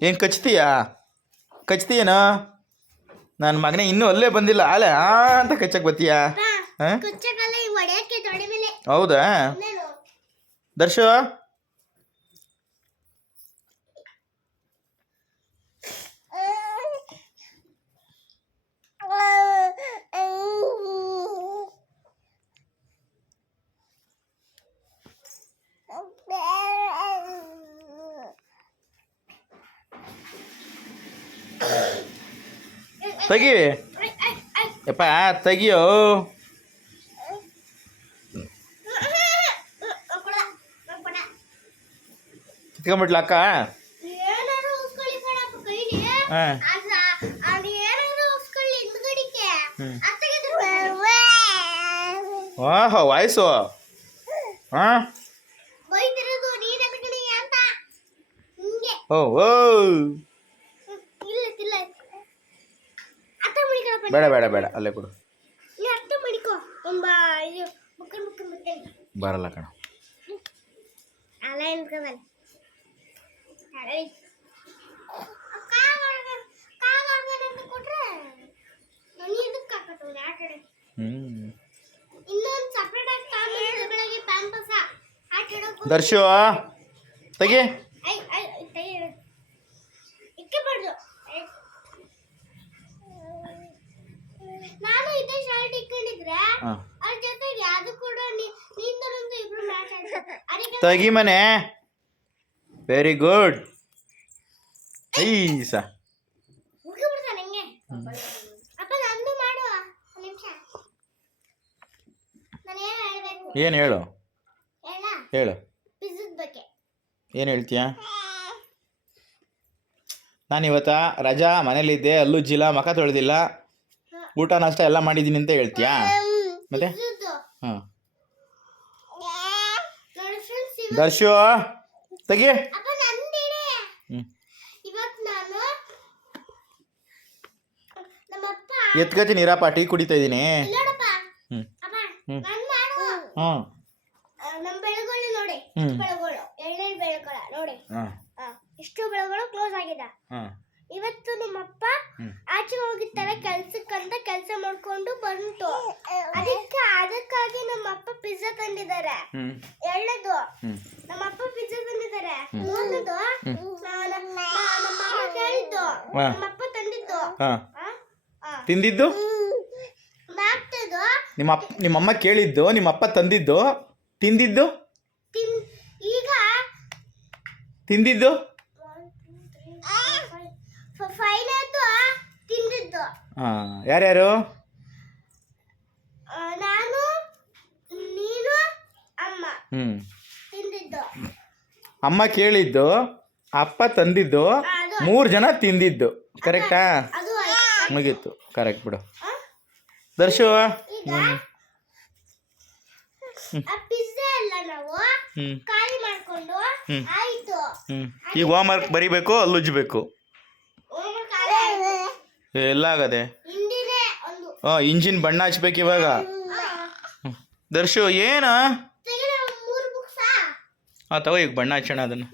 ಏನು ಕಚ್ತೀಯೇನೋ ನನ್ನ ಮಗನೇ ಇನ್ನೂ ಅಲ್ಲೇ ಬಂದಿಲ್ಲ ಆಲೆ ಅಂತ ಕಚ್ಚಕ್ಕೆ ಬತ್ತೀಯಾ ಹಾಂ ಹೌದಾ ದರ್ಶು ತೆಗಿ ಯಪ್ಪ ತೆಗಿಯೋ ಕಿತ್ಕೊಂಬಿಟ್ಲ ಅಕ್ಕ ಹಾಂ ವಾಹ್ ವಾಯ್ಸು ಹಾಂ ಓ ಓ ಬೇಡ ಬೇಡ ಬೇಡ ಅಲ್ಲೇ ಕೊಡು ಬರಲ್ಲ ಕಣ ದರ್ಶು ತೆಗಿ ನಾನು ಇದೇ ಶರ್ಟ್ ಇಟ್ಕೊಂಡಿದ್ರೆ ಅದ್ರ ಜೊತೆಗೆ ಅದು ಕೂಡ ನೀಂದರಂದು ಇಬ್ರು ಮ್ಯಾಚ್ ಆಡ್ತಾರೆ ತೆಗಿ ಮನೆ ವೆರಿ ಗುಡ್ ಐಸ ಮುಗಿಬಿಡ್ತಾನೆ ಹಿಂಗೆ ಅಪ್ಪ ನಂದು ಮಾಡು ಒಂದು ನಿಮಿಷ ನಾನು ಏನು ಹೇಳಬೇಕು ಏನು ಹೇಳು ಹೇಳು ಪಿಜ್ಜಾದ ಬಗ್ಗೆ ಏನು ಹೇಳ್ತೀಯಾ ನಾನು ಇವತ್ತ ರಜಾ ಮನೇಲಿದ್ದೆ ಅಲ್ಲುಜ್ಜಿಲ್ಲ ಮಖ ತೊಳೆದಿಲ್ಲ ಊಟ ನಾಷ್ಟ ಎಲ್ಲ ಮಾಡಿದ್ದೀನಿ ಅಂತ ಹೇಳ್ತೀಯಾ ಮತ್ತೆ ಹಾಂ ದರ್ಶು ತೆಗಿ ಎತ್ಕತಿ ನೀರಪ್ಪ ಟೀ ಕುಡಿತಾ ಇದ್ದೀನಿ ಹ್ಞೂ ಹಾಂ ಇಷ್ಟು ಬೆಳೆಗಳು ಕ್ಲೋಸ್ ಆಗಿದೆ ಇವತ್ತು ನಮ್ಮಪ್ಪ ಆಚೆ ಹೋಗಿರ್ತಾರೆ ಕೆಲ್ಸಕ್ಕಂತ ಕೆಲಸ ಮಾಡ್ಕೊಂಡು ಬಂತು ಅದಕ್ಕಾಗಿ ನಮ್ಮಪ್ಪ ಪಿಜ್ಜಾ ತಂದಿದ್ದಾರೆ ಎರಡನೇದು ನಮ್ಮಪ್ಪ ಪಿಜ್ಜಾ ತಂದಿದ್ದಾರೆ ಮೂರನೇದು ನಮ್ಮಮ್ಮ ಕೇಳಿದ್ದು ನಮ್ಮಪ್ಪ ತಂದಿದ್ದು ತಿಂದಿದ್ದು ನಾಲ್ಕನೇದು ನಿಮ್ಮಮ್ಮ ಕೇಳಿದ್ದು ನಿಮ್ಮಪ್ಪ ತಂದಿದ್ದು ತಿಂದಿದ್ದು ಈಗ ತಿಂದಿದ್ದು ತಿಂದಿದ್ದು ಯಾರ್ಯಾರು ನಾನು ನೀನು ಅಮ್ಮ ತಿಂದಿದ್ದು ಅಮ್ಮ ಕೇಳಿದ್ದು ಅಪ್ಪ ತಂದಿದ್ದು 3 ಜನ ತಿಂದಿದ್ದು ಕರೆಕ್ಟಾ ಮುಗೀತು ಕರೆಕ್ಟ್ ಬಿಡು ದರ್ಶು ಪಿಜ್ಜಾ ಎಲ್ಲ ನಾವು ಖಾಲಿ ಮಾಡ್ಕೊಂಡು ಆಯ್ತು ಈಗ ಹೋಮ್ವರ್ಕ್ ಬರಿಬೇಕು ಅಲ್ಲುಜ್ಬೇಕು ಎಲ್ಲ ಆಗದೆ ಇಂಜಿನ್ ಬಣ್ಣ ಹಚ್ಬೇಕು ಇವಾಗ ದರ್ಶು ಏನ ಮೂರು ಬುಕ್ಸಾ ತಗೋ ಈಗ ಬಣ್ಣ ಹಚ್ಚೋಣ ಅದನ್ನು